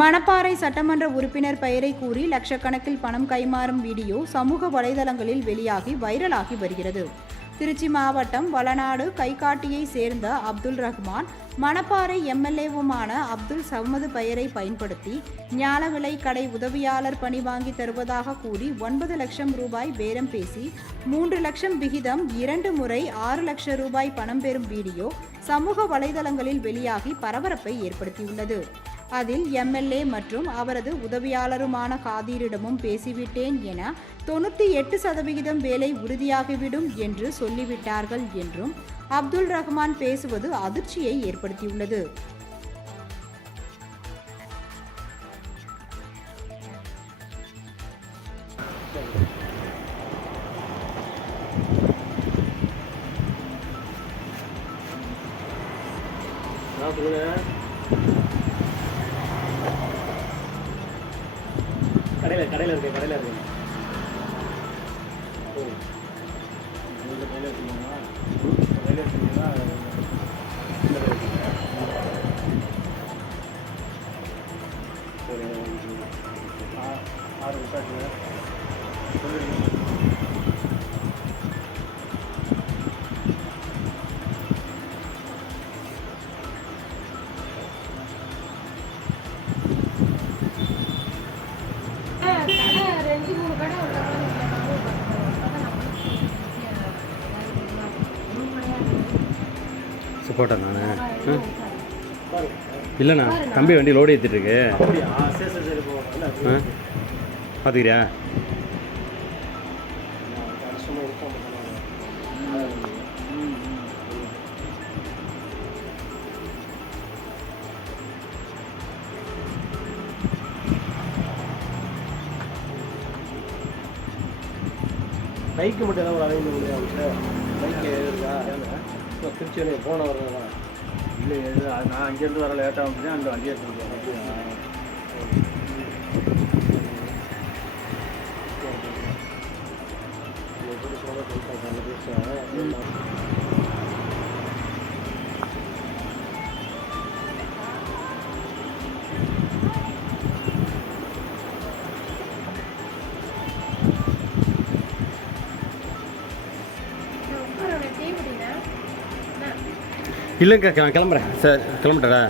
மணப்பாறை சட்டமன்ற உறுப்பினர் பெயரை கூறி லட்சக்கணக்கில் பணம் கைமாறும் வீடியோ சமூக வலைதளங்களில் வெளியாகி வைரலாகி வருகிறது. திருச்சி மாவட்டம் வளநாடு கைகாட்டியை சேர்ந்த அப்துல் ரஹ்மான் மணப்பாறை எம்எல்ஏவுமான அப்துல் சமது பெயரை பயன்படுத்தி ஞான விலை கடை உதவியாளர் பணி வாங்கி தருவதாக கூறி ஒன்பது லட்சம் ரூபாய் பேரம் பேசி மூன்று லட்சம் விகிதம் இரண்டு முறை ஆறு லட்சம் ரூபாய் பணம் பெறும் வீடியோ சமூக வலைதளங்களில் வெளியாகி பரபரப்பை ஏற்படுத்தியுள்ளது. அதில் எம்எல்ஏ மற்றும் அவரது உதவியாளருமான காதீரிடமும் பேசிவிட்டேன் என தொண்ணூற்றி எட்டு சதவிகிதம் வேலை உறுதியாகிவிடும் என்று சொல்லிவிட்டார்கள் என்றும் அப்துல் ரஹ்மான் பேசுவது அதிர்ச்சியை ஏற்படுத்தியுள்ளது. நான் கடையில் கடையில் இருக்கு. கடையில் இருக்கு. ஓ. கடையில் இருக்கீங்களா கடையில் இருக்கீங்களா சரி ஆ- ஆறு விசாரிச்சுங்க சொல்லுங்கள் ரெண்டு மூணு கடை சப்போட்டா நான்? இல்லைண்ணா தம்பி வண்டி லோடு ஏற்றிட்டு இருக்கு அப்படியா சரி சரி சரி போ இல்லை ஆ? பார்த்துக்கிறியா பைக்கு மட்டும் ஏதாவது ஒரு அரேஞ்ச் முடியும் சார் பைக்கு இருக்கா? இப்போ திருச்சி வரைக்கும் போன வரதா இல்லை நான் அங்கேருந்து வர லேட்டாக வந்துச்சு அந்த வண்டியை எடுத்துட்டு போகிறேன் இல்லைங்க நான் கிளம்புறேன். சார். கிளம்பிட்டடா.